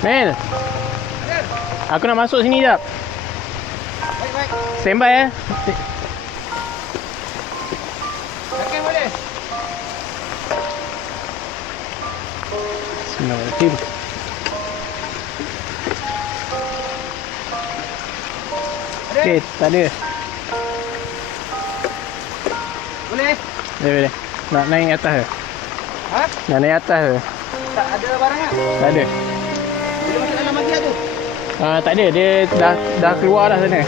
Mel, aku nak masuk sini jap. Baik. Standby Okey, boleh. Bismillahirrahmanirrahim. Okey, tak ada. Boleh. Boleh. Nak naik atas ke? Ha? Nak naik atas ke? Tak ada barang tak? Tak ada. Boleh masuk dalam lagi tu. Tak ada, dia dah keluar dah sana.